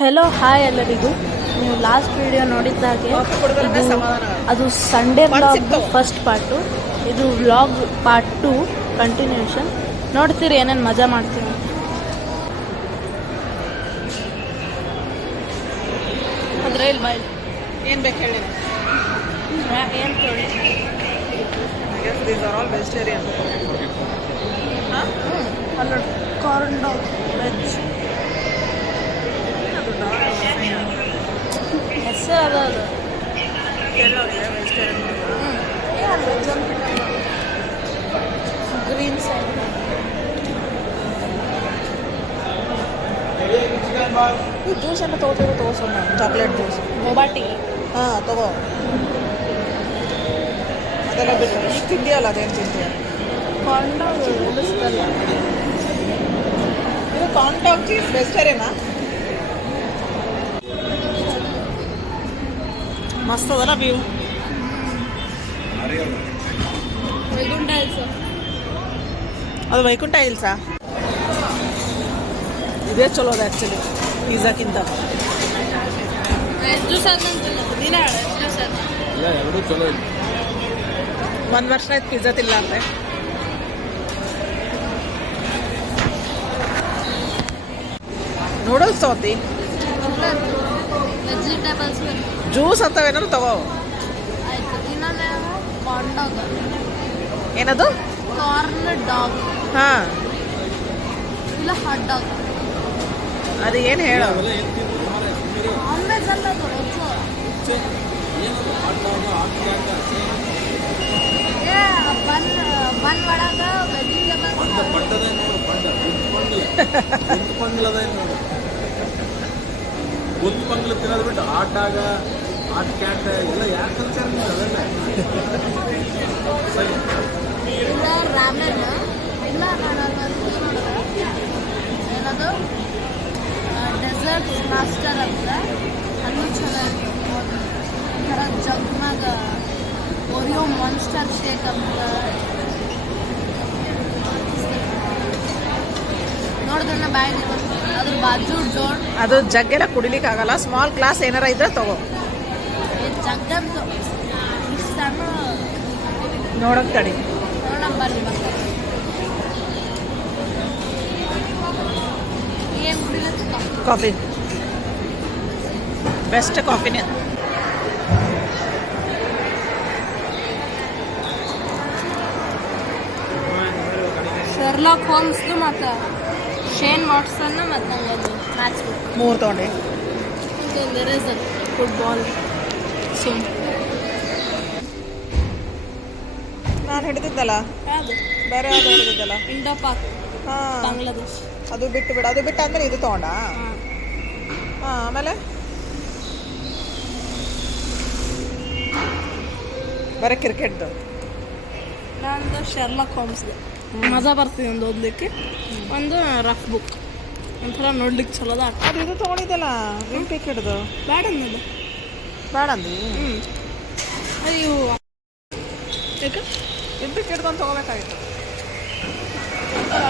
Hello hi ಎಲ್ಲರಿಗೂ. ನೀವು last video ನೋಡಿದ್ದಾಗೆ ಅದು ಸಂಡೇ ವ್ಲಾಗ್ ಫಸ್ಟ್ ಪಾರ್ಟು, ಇದು ವ್ಲಾಗ್ ಪಾರ್ಟ್ 2 ಕಂಟಿನ್ಯೂಷನ್. ನೋಡ್ತೀರಿ ಏನೇನು ಮಜಾ ಮಾಡ್ತೀವಿ. ಅಂದರೆ ಇಲ್ಲಿ ಬಾಯ್ ಏನು ಬೇಕು ಹೇಳಿ, ಏನು ಕೇಳಿ. ವೆಜಿಟೇರಿಯನ್ ಕಾರ್ನ್ ಡಾಗ್ ವೆಜ್ ಹೆಸರು ಅದು ಗ್ರೀನ್ ಸೈಡ್ ಜ್ಯೂಸ್ ಎಲ್ಲ ತಗೋಸೋಣ. ಚಾಕ್ಲೇಟ್ ಜ್ಯೂಸ್ ಮೊಬಾಟಿ ಹಾಂ ತಗೋ. ಅದೆಲ್ಲ ಬಿಟ್ಟು ಈಗ ತಿಂದಿಯಲ್ಲ, ಅದೇನು ತಿಂತೀಯ? Corn dog ಉಳಿಸ್ತಲ್ಲ. ಇದು ಕಾರ್ನ್ ಡಾಗ್ ಚೀಸ್ ವೆಜಿಟೇರಿಯನಾ? ಮಸ್ತ್ ಅದಲ್ಲ ವ್ಯೂ. ವೈಗುಂಠ ಹಿಲ್ಸ್, ಅದು ವೈಕುಂಠ ಹಿಲ್ಸಾ? ಇದೇ ಚಲೋ ಅದ ಆ್ಯಕ್ಚುಲಿ ಪಿಜ್ಜಾಕ್ಕಿಂತ. ಒಂದು ವರ್ಷ ಆಯ್ತು ಪಿಜ್ಜಾ ತಿಲ್ಲ ಅಂದರೆ. ನೂಡಲ್ಸ್ ತಗೋತಿ, ವೆಜಿಟೇಬಲ್ಸ್ ಜ್ಯೂಸ್ ಅಂತವೇನಾದ್ರು ತಗೋ. ಆಯ್ತು. ಇನ್ನೊಂದು ಕಾರ್ನ್ ಡಾಗ್, ಏನದು? ಕಾರ್ನ್ ಡಾಗ್ ಹಾಂ, ಇಲ್ಲ ಹಾಟ್ ಡಾಗ್. ಅದು ಏನು ಹೇಳು? ನಾನ್ವೆಜ್ ಅಲ್ಲ ಅದು, ವೆಜ್ಜು. ಬನ್ ಒಳಗೆ ವೆಜಿಟೇಬಲ್ಸ್. ಒಂದು ಪಂಗ್ಲು ತಿನ್ನೋದು ಬಿಟ್ಟು ಆಟಾಗ ಆಟ್ ಕ್ಯಾಟ್ ಎಲ್ಲ ಯಾರು ಕಲ್ಚರ್ ಅವೆಲ್ಲ ಸರಿ. ಇಲ್ಲ ರಾಮೆನ್, ಇಲ್ಲ ಏನದು ಡೆಸರ್ಟ್ ಮಾಸ್ಟರ್ ಅಂತ, ಅದು ಚಲೋ ಒಂಥರ ಜಗ್ನಾಗ ಓರಿಯೋ ಮಾನ್ಸ್ಟರ್ ಶೇಕ್ ಅಂತ ನೋಡಿದ್ರೆ ಬಾಯಿಗೆ ಅದ್ರ ಬಾಜು ಡೋರ್. ಅದು ಜಗ್ಗೆಲ್ಲ ಕುಡಿಲಿಕ್ಕೆ ಆಗಲ್ಲ, ಸ್ಮಾಲ್ ಗ್ಲಾಸ್ ಏನಾರ ಇದ್ರೆ ತಗೋ. ಜಗ್ಗಂತು ಸಣ್ಣ ನೋಡಕ್ ತಡಿ. ನೋಡಂಬಲ್ಲಿ ಏನು ಕುಡಿಲತ್ತ ಕಾಫಿ, ಬೆಸ್ಟ್ ಕಾಫಿನೇ. ಶರ್ಲಾಕ್ ಹೋಮ್ಸ್ದು ಮತ್ತು ಶೇನ್ ವಾಟ್ಸನ್ ಮತ್ತು ನಂಗೆ ಅದು ಮ್ಯಾಚ್ ಬುಕ್ 3 ತೊಗೊಂಡೆ. ರೆಸಲ್ ಫುಟ್ಬಾಲ್ ಸುಮ್ ನಾನು ಹಿಡಿದಿದ್ದಲ್ಲ, ಯಾವುದು ಬೇರೆ ಯಾವ್ದು ಹಿಡಿದಿದ್ದಲ್ಲ? ಇಂಡೋ ಪಾಕ್, ಹಾಂ, ಬಾಂಗ್ಲಾದೇಶ್. ಅದು ಬಿಟ್ಟು ಬಿಡು. ಅದು ಬಿಟ್ಟು ಅಂದರೆ ಇದು ತೊಗೊಂಡ. ಹಾಂ, ಹಾಂ, ಆಮೇಲೆ ಬರೀ ಕ್ರಿಕೆಟ್ದು. ನಂದು ಶರ್ಲಾಕ್ ಹೋಮ್ಸ್ದು ಮಜಾ ಬರ್ತೀವಿ ಒಂದು ಓದಲಿಕ್ಕೆ. ಒಂದು ರಫ್ ಬುಕ್, ಒಂಥರ ನೋಡ್ಲಿಕ್ಕೆ ಚಲೋ ಅದ. ಅದು ಇದು ತೊಗೊಂಡಿದ್ದಲ್ಲ, ವಿಂಪಿಕ್ ಹಿಡ್ದು. ಬ್ಯಾಡ ಅನ್ನೋದು ಬೇಡ ಅಂದಿ? ಅಯ್ಯೋ ಯಾಕೆ ವಿಂಪಿಕ್ ಹಿಡ್ದು ತೊಗೋಬೇಕಾಗಿತ್ತು. ಒಂಥರ